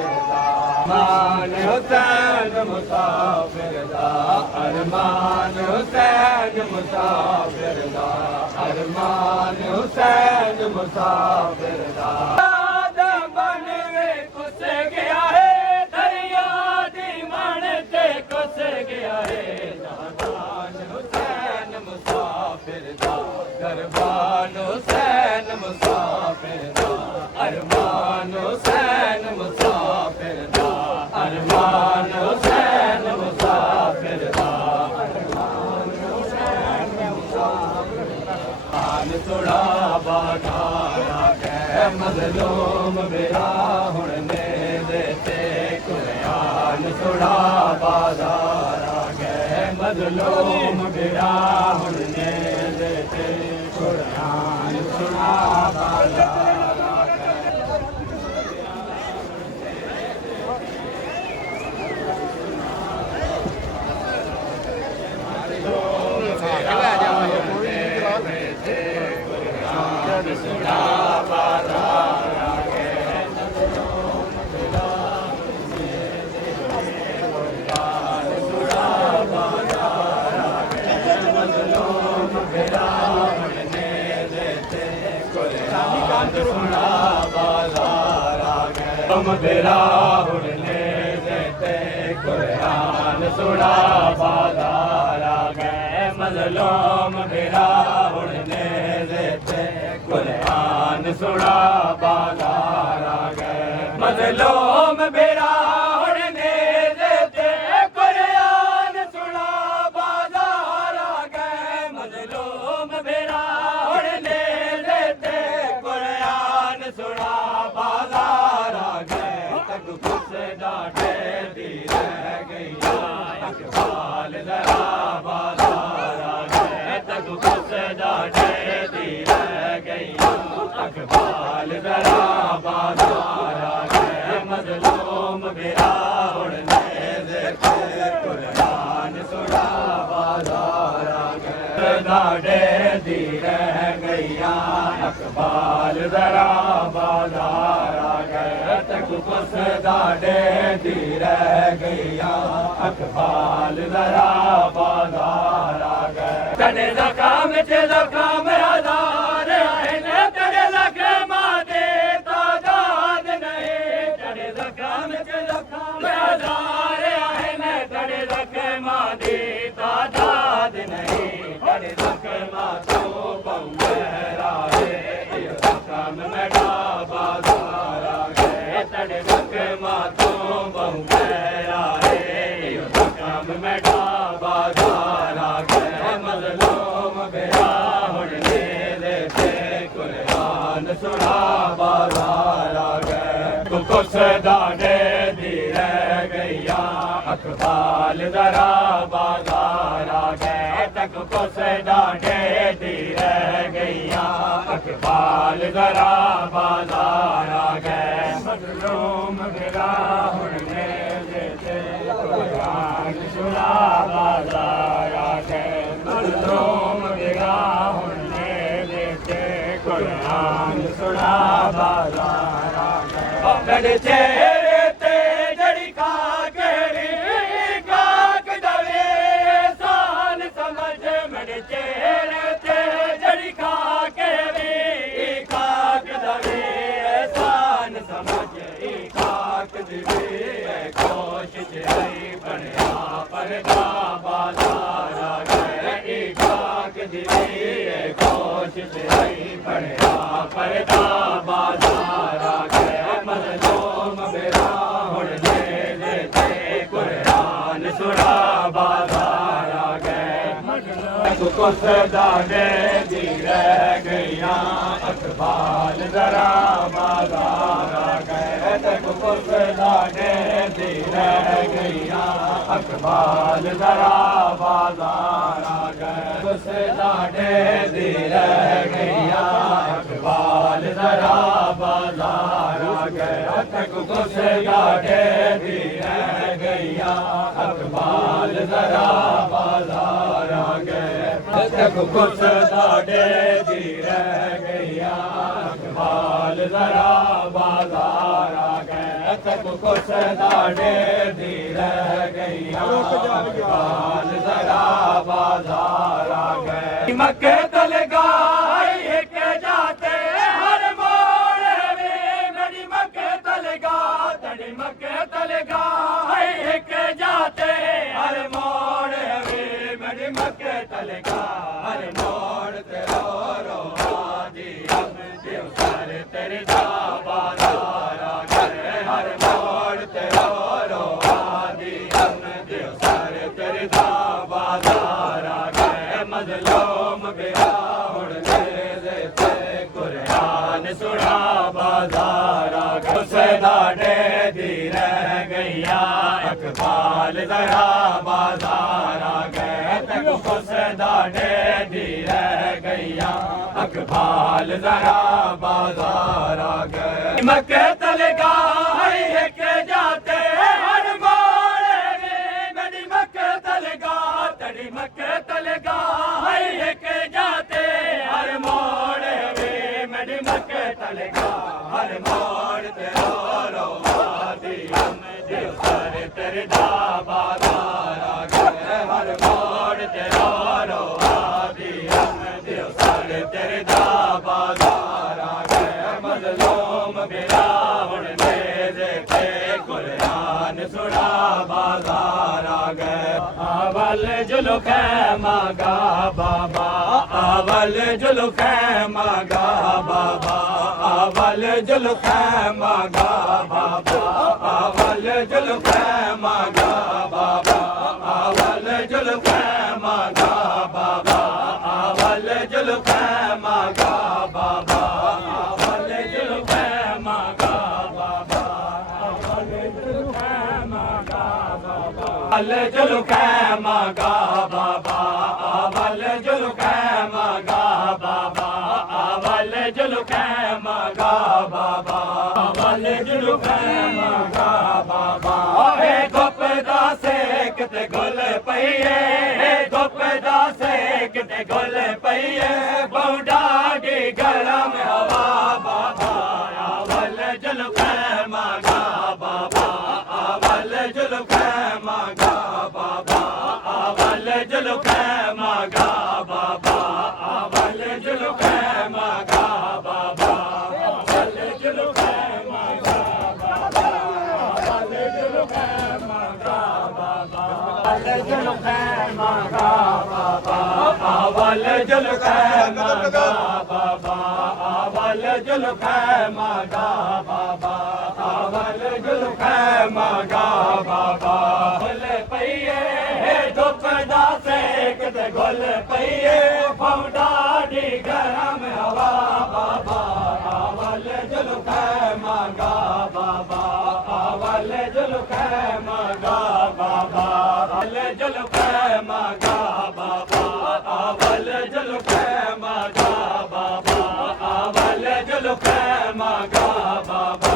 अरमान हुसैन मुसाफिर दा, अरमान हुसैन मुसाफिर दा, अरमान हुसैन मुसाफिर दा। बन वे कुस गया है, दरिया दी मन ते कुस गया है। अरमान हुसैन मुसाफिर दा, अरमान हुसैन मुसाफिर दा, अरमान हुसैन मुसाफिर दा, अरमान हुसैन मुसाफिर दा, अरमान हुसैन मुसाफिर दा। आन थोड़ा बागाया गए मजलूम मेरा हुण ने देते कुरान थोड़ा बाजार आ गए मजलूम मेरा हुण ने देते कुरान थोड़ा बाजार आ गए। मेरा हुड़ने देते कुरान सुना बाजार आ गए मजलूम मेरा हुड़ने देते कुरान सुना बाजार आ गए मजलूम मेरा हुड़ने देते कुरान सुना बाजार आ गए मजलूम मेरा हुड़ने देते कुरान सुना बाजार आ गए। कुछ डाटे दी रह गईया अकबाल जरा बाजार आ गए तक कुछ डाटे दी रह गईया अकबाल जरा बाजार आ गए मजलूम मेरा उड़ने देते कुरान सुना बाजार आ गए डाटे दी रह गईया अकबाल जरा बाजार आ गए तक कुछ डाटे दी रह गईया अकबाल जरा बाजार आ गए। तड़े ज़ख़म च ज़ख़म हज़ार आए तड़े ज़ख़म दे तादाद नहीं तड़े ज़ख़म च ज़ख़म हज़ार आए तड़े ज़ख़म दे तादाद नहीं तड़े ज़ख़म तो बंगरा है ज़ख़म मेरा बाजार आ गए तड़े ज़ख़म तो बंगरा है ज़ख़म मेरा बाजार आ गए मजलूम मेरा हुड़ने देते कुरान सुना बाजार आ गए कुछ डाटे दी रह गईया अकबाल जरा बाजार आ गए तक कुछ डाटे दी रह गईया अकबाल जरा बाजार आ गए मजलूम मेरा हुड़ने देते कुरान सुना बाजार आ गए मजलूम मेरा हुड़ने देते कुरान सुना बाजार आ गए। चेहरे ते जड़ी खाक काक दवे सान समझ मेरे चेहरे ते जड़ी खाक काक दवे सान समझ काक दवे कोशिश बनया परदा बाजार आ गए काक दवे कोशिश बनया परदा बाजार आ गए मजलूम मेरा हुड़ने देते कुरान सुना बाजार आ गए कुछ डाटे दी रह गईया अकबाल जरा बाजार आ गए कुछ डाटे दी रह गईया अकबाल जरा बाजार आ गए कुछ डाटे दी रह गईया अकबाल जरा बाजार आ गए कुछ डाटे दी रह गईया अकबाल जरा बाजार आ गए कुछ डाटे दी रह गईया अकबाल जरा बाजार आ गए तक कुछ दाढ़े दी रह गईया अकबाल जरा बाजार आ गए मक्के तल गाय के जाते हर मोड़ में मेरी मक्के तल गा तड़ी मक्के तल गाय के जाते हर मोड़ में मेरी मक्के तल गा हर मोड़ ते रो आदि हम देव सर तेरे दा बाजार आ गए हर मोड़ ते रो आदि हम देव सर तेरे दा बाजार आ गए मजलूम बिराउड़ दे देते कुरान सुना बाजार आ गए सदा डे दी रह गईया इकबाल जरा बाजार आ गए तक सदा डे दी रह गईया इकबाल जरा बाजार आ गए मक्के तल गाय के जाते हर मोड़ में मेरी मक्के तल गा तड़ी मक्के तल गाय के जाते हर मोड़ में मेरी मक्के तल गा हर मोड़ ते रो आदि हम देव सर तेरे दा बाजार आ गए हर मोड़ ते रो आदि हम देव सर तेरे दा बाजार आ गए मजलूम बिराउड़ दे देते कुरान सुना बाजार आ गए अवल जुल्फ मांगा बाबा अवल जुल्फ मांगा बाबा अवल जुल्फ मांगा बाबा अवल जुल्फ मांगा बाबा अवल जुल्फ मांगा बाबा अवल जुल्फ मांगा बाबा अवल जुल्फ मांगा बाबा अवल जुल्फ मांगा बाबा अवल जुल्फ मांगा बाबा अवल जुल्फ मांगा बाबा अवल जुल्फ मांगा बाबा अवल जुल्फ मांगा बाबा हे गोपदा से किते गुल पईए हे गोपदा से किते गुल पईए बौडा डी गरम हवा बाबा अवल जुल्फ मांगा बाबा अवल जुल्फ मांगा बाबा अवल जुल्फ मांगा बाबा अवल जुल्फ मांगा बाबा अवल जुल्फ मांगा बाबा अवल जुल्फ मांगा बाबा अवल जुल्फ मांगा बाबा अवल जुल्फ मांगा बाबा अवल जुल्फ मांगा बाबा अवल जुल्फ मांगा बाबा गुल पईए धुपदा सेक ते गुल पईए फौडा डी गरम हवा बाबा अवल जुल्फ मांगा बाबा अवल जुल्फ मांगा बाबा अवल जुल्फ मांगा बाबा अवल जुल्फ मांगा बाबा अवल जुल्फ मांगा बाबा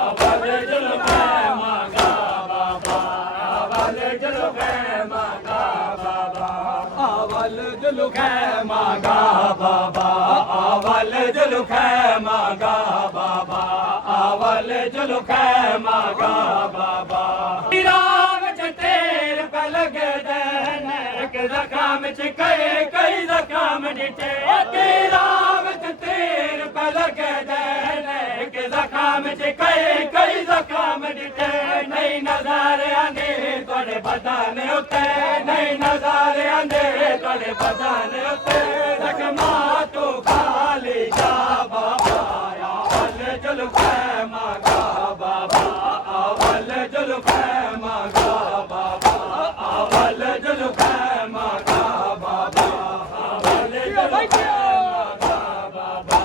अवल जुल्फ मांगा बाबा अवल जुल्फ मांगा बाबा अवल जुल्फ मांगा बाबा अवल जुल्फ मांगा बाबा अवल जुल्फ मांगा बाबा राम च तेर पे लगे देन जख्म च कई जख्म डिठे राम च तेर पे लगे देन जख्म च कई जख्म डिठे नहीं नजर आंदे थोड़े बदन उते नहीं नजर आंदे थोड़े बदन उते जख्मा तू खाली जा बाबा अवल जुल्फ मांगा बाबा अवल जुल्फ मांगा बाबा अवल जुल्फ मांगा बाबा अवल जुल्फ मांगा बाबा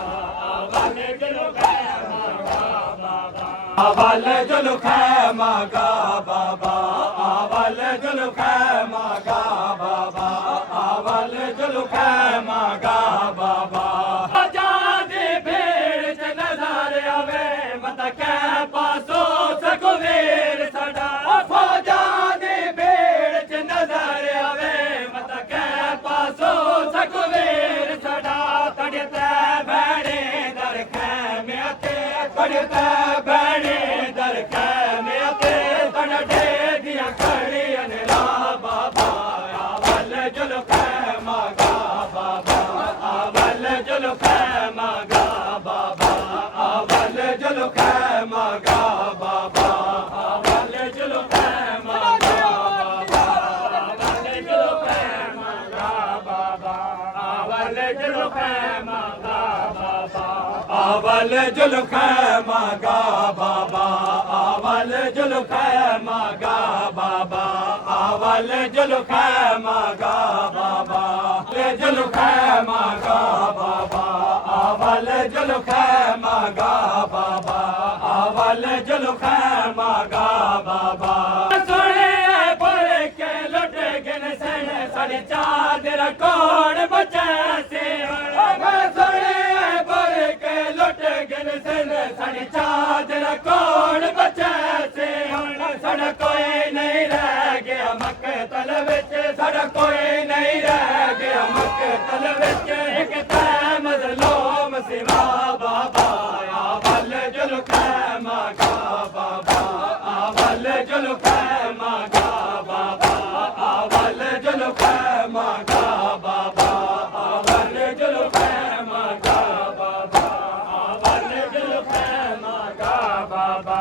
अवल जुल्फ मांगा बाबा अवल जुल्फ मांगा बाबा अवल जुल्फ मांगा बाबा अवल जुल्फ मांगा बाबा आजादी भीड़ च नजर आवे मत कै पासो सगवेर सड़ा फौजा दी भीड़ च नजर आवे मत कै पासो सगवेर सड़ा तड़ते बैणे दर खैमे ते तड़ते बैणे दर खैमे आवल जुल्फ़ मागा बाबा आवल जुल्फ़ मागा बाबा आवल जुल्फ़ मागा बाबा जुल्फ़ मागा बाबा आवल जुल्फ़ मागा बाबा आवल जुल्फ़ मागा बाबा सोने पर के लुट गिन सन साढ़े चादर कौन बचा से सोने पर के लुट गिन सन साढ़े चादर कौन बचा से साढ़ा कोई नहीं रह गया मक्तल विच साढ़ा कोई नहीं रह गया मक्तल विच एक तै मज़लूम सिवा बाबा आवल जुल्फ़ मागा बाबा आवल जुल्फ़ मागा बाबा आवल जुल्फ़ मागा बाबा आवल जुल्फ़ मागा बाबा आवल जुल्फ़ मागा बाबा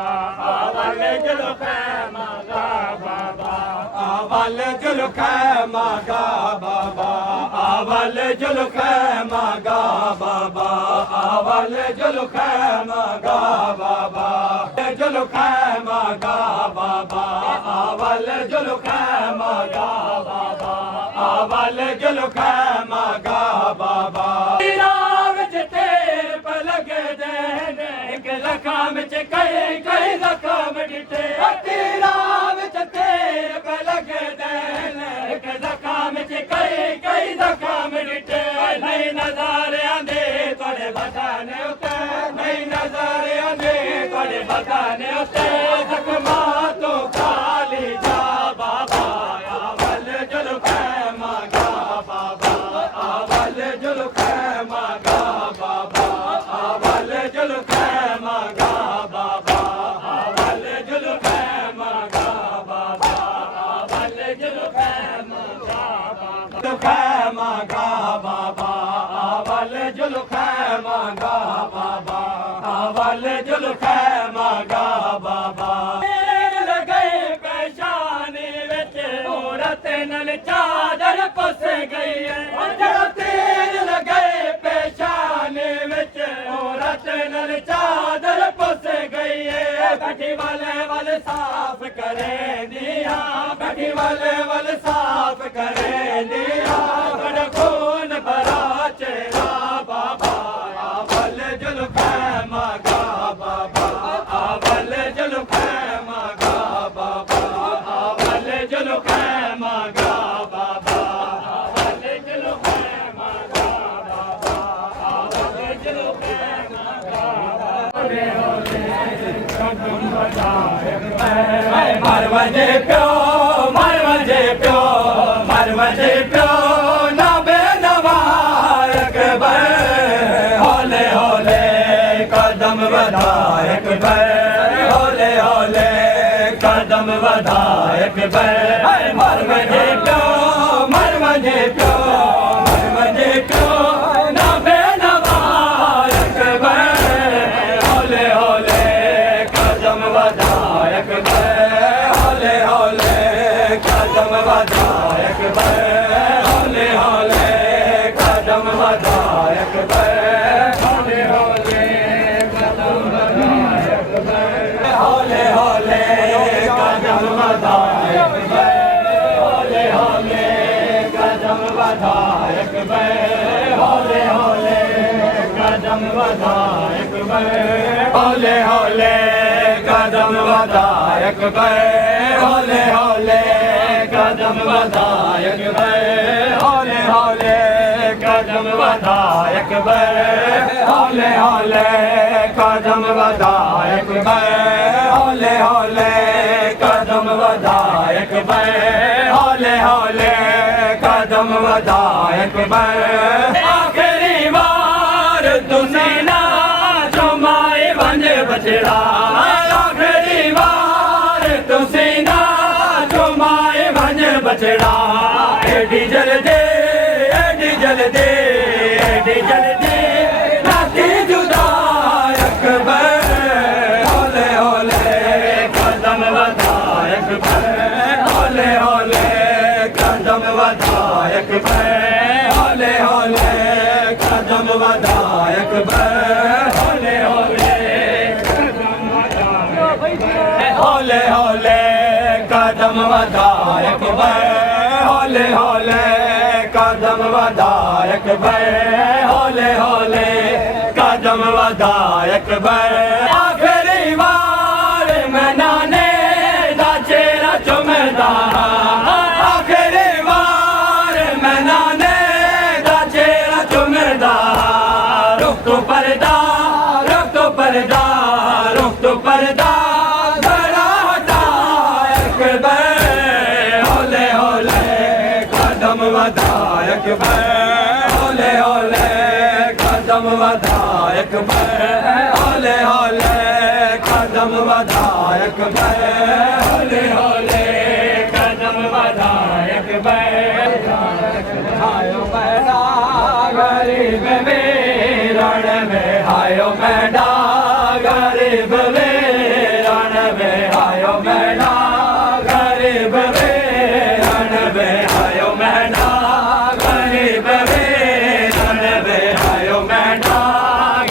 आवल जुल्फ़ मागा बाबा आवल जुल्फ़ मागा बाबा आवल जुल्फ़ मागा बाबा आवल जुल्फ़ मागा बाबा जुल्फ़ मागा बाबा आवल जुल्फ़ मागा बाबा आवल जुल्फ़ मागा बाबा राम च तेर पलग देन एक लखाम च कई जख्म डिठे राम च तेर पलग देन एक लखाम च कई जख्म डिठे नहीं नज़ारे आंदे थोड़े बधाने उते नहीं नज़ारे आंदे थोड़े बधाने उते जख्मा तो खाली जा बाबा आवल जुल्फ़ मागा बाबा आवल जुल्फ़ मागा बाबा आवल जुल्फ़ मागा बाबा आवल जुल्फ़ मागा बाबा आवल जुल्फ़ मागा बाबा आवल जुल्फ़ मागा बाबा आवल जुल्फ़ मागा बाबा लगे पेशानी विच औरत नल चादर पुस गई जड़ा तेल लगे पेशानी विच औरत नल चादर पुस गई बैठी वाले वल साफ करे दिया बैठी वाले वल साफ करे दिया बड़ा खून भरा चेहरा बाबा आवल जुल्फ़ मागा बाबा आवल जुल्फ़ मागा बाबा आवल जुल्फ़ मागा बाबा आवल जुल्फ़ मागा बाबा आवल जुल्फ़ मागा मरवजे प्यो मरवजे प्यो मरवजे प्यो ना बेनवार अकबर होले होले कदम वधायक बर होले होले कदम वधायक बर मरवजे प्यो मरवजे प्यो मरवजे प्यो ना बेनवार अकबर होले होले कदम वधायक बर होले होले कदम वधायक बर होले होले कदम वधायक बर होले होले कदम वधायक बर होले होले कदम वधायक बर होले होले कदम वधायक बर होले होले कदम वधायक बर होले होले कदम वधायक बर होले होले कदम वधायक बर होले होले कदम वधायक बर होले होले कदम वधायक बर होले होले कदम वधायक बर होले होले कदम वधायक बर आखिरी बार तुसी ना जुमाए वंज बछड़ा आखिरी बार तुसी ना जुमाए वंज बछड़ा एडी जल्दी एडी जल्दी एडी जल्दी नाती जुदा अकबर होले होले कदम वधायक बर होले होले कदम वधायक बर होले होले कदम वधायक बर होले होले कदम वधायक बढ़ हौले हौले कदम वधायक बढ़ हौले हौले कदम वधायक बढ़ आखिरी बार मनाने दा चेहरा चुमदा आखिरी बार मनाने दा चेहरा चुमदा रुख तो पर्दा रुख तो पर्दा रुख तो पर्दा बड़ा हटायक बढ़ हौले हौले कदम वधायक बढ़ हौले हौले कदम वधायक बढ़ हौले हौले कदम वधायक बढ़ हौले हौले कदम वधायक बढ़ आयो मैडा गरीब वीरण में आयो मैडा गरीब वीरण में आयो मैडा गरीब वीरण में आयो मैडा गरीब वीरण में आयो मैडा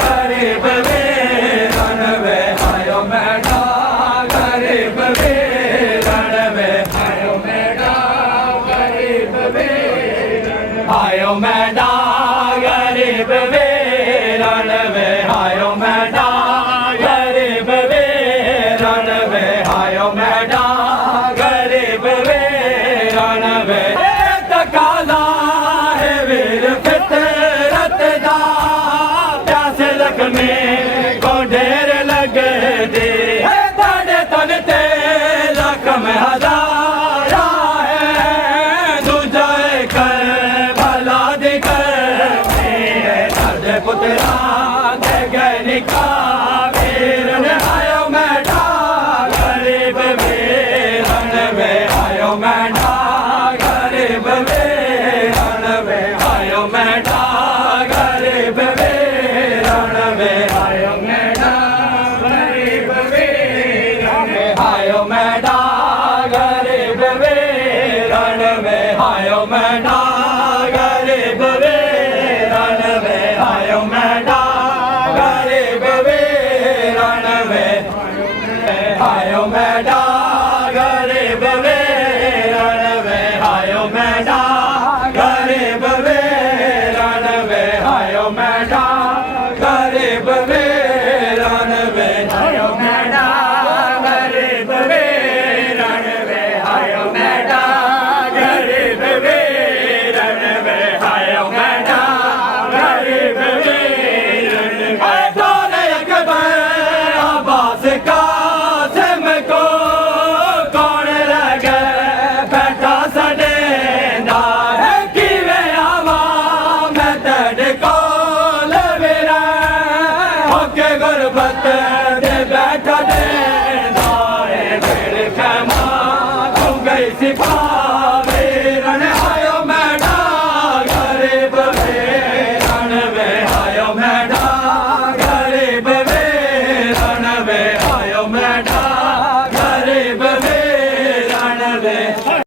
गरीब वीरण में आयो मैडा गरीब वीरण में आयो मैडा गरीब वीरण आयो मैडा गरीब वीरण में आयो मैडा गरीब वीरण में आयो मैडा गरीब वीरण में तकाला है वीर फितरत दा प्यास लखमे को ढेर लग दे ताड़े तन ते लखम हजारा है दूजा कर भला दिकर मेरे पुत्रा दे गए निका वीरन आयो मैडा गरीब वीरन में आयो मैडा गरीब वीरन में आयो मैडा गरीब वीरन में आयो मैडा गरीब वीरन में आयो मैडा गरीब वीरन में आयो मैडा गरीब वीरन में आयो मैडा गरीब वीरन में आयो मैडा गरीब वीरन में आयो मैडा गरीब वीरन में आयो मैडा गरीब वीरन में आयो मैडा गरीब वीरन में आयो मैडा गरीब वीरन में आयो मैडा गरीब वीरन में दौरे अकबर अब्बास कासिम को कौन रह गए बैठा सडेंदा है किवे आवा मैं तेरे कोल मेरा होके गुरबत दे बैठा देंदा है मेरे खैमा तू गई सिपा